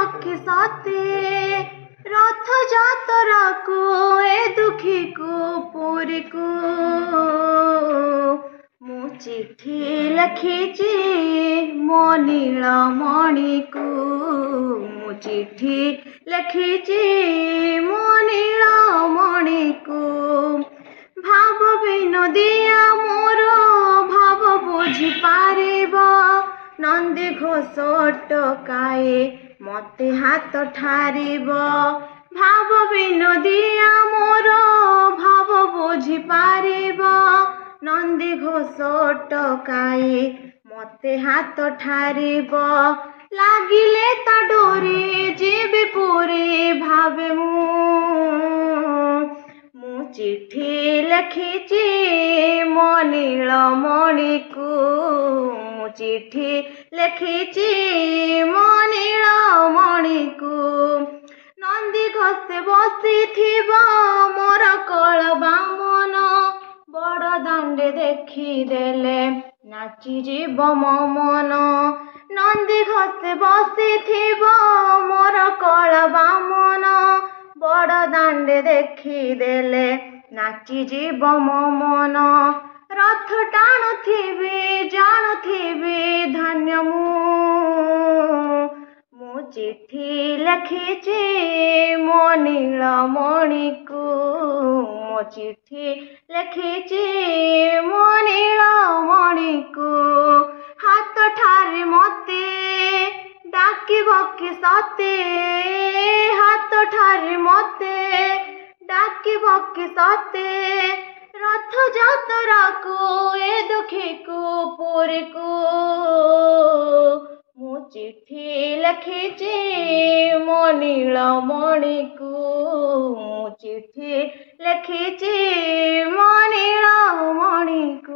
ବକି ସତେ ରଥଯାତ୍ରା କୁ ଏ ଦୁଃଖୀକୁ ପୁରୀକୁ ମୁଁ ଚିଠି ଲେଖିଛି ମୋ ନୀଳମଣିକୁ ମୁଁ ଚିଠି ଲେଖିଛି ମୋ ନୀଳମଣିକୁ ଭାବ ବିନୋଦିଆ ମୋର ଭାବ ବୁଝି ପାରିବ ନନ୍ଦୀ ଘୋଷ ଅଟକାଏ ମତେ ହାତ ଠାରିବ ଭାବ ବିନୋଦିଆ ମୋର ଭାବ ବୁଝି ପାରିବ ନନ୍ଦୀ ଘୋଷ ଅଟକାଏ ମତେ ହାତ ଠାରିବ ଲାଗିଲେ ତା ଡୋରି ଯିବି ପୁରୀ ଭାବେ ମୁଁ ଚିଠି ଲେଖିଛି ମୋ ନୀଳମଣିକୁ ମୁଁ ଚିଠି ଲେଖିଛି ମୋ ନୀଳମଣିକୁ ନନ୍ଦୀ ଘୋଷେ ବସିଥିବ ମୋର କଳ ବାମନ ବଡ଼ ଦାଣ୍ଡେ ଦେଖିଦେଲେ ନାଚିଯିବ ମୋ ମନ ନନ୍ଦୀ ଘୋଷେ ବସିଥିବ ମୋର କଳ ବାମନ ବଡ଼ ଦାଣ୍ଡେ ଦେଖିଦେଲେ ନାଚିଯିବ ମୋ ମନ ରଥ ଟାଣୁଥିବି ଜାଣୁଥିବି ଧନ୍ୟ ମୁଁ ଚିଠି ଲେଖିଛି ମୋ ନୀଳମଣିକୁ ମୋ ଚିଠି ଲେଖିଛି ମୋ ନୀଳମଣିକୁ ହାତ ଠାରି ମତେ ଡାକିବ କି ସତେ ହାତ ଠାରି ମତେ ଡାକିବ କି ସତେ ରଥଯାତ୍ରାକୁ ଏ ଦୁଃଖୀକୁ ପୁରୀକୁ ମୁଁ ଚିଠି ଲେଖିଛି ମୋ ନୀଳମଣିକୁ ମୁଁ ଚିଠି ଲେଖିଛି ମୋ ନୀଳମଣିକୁ।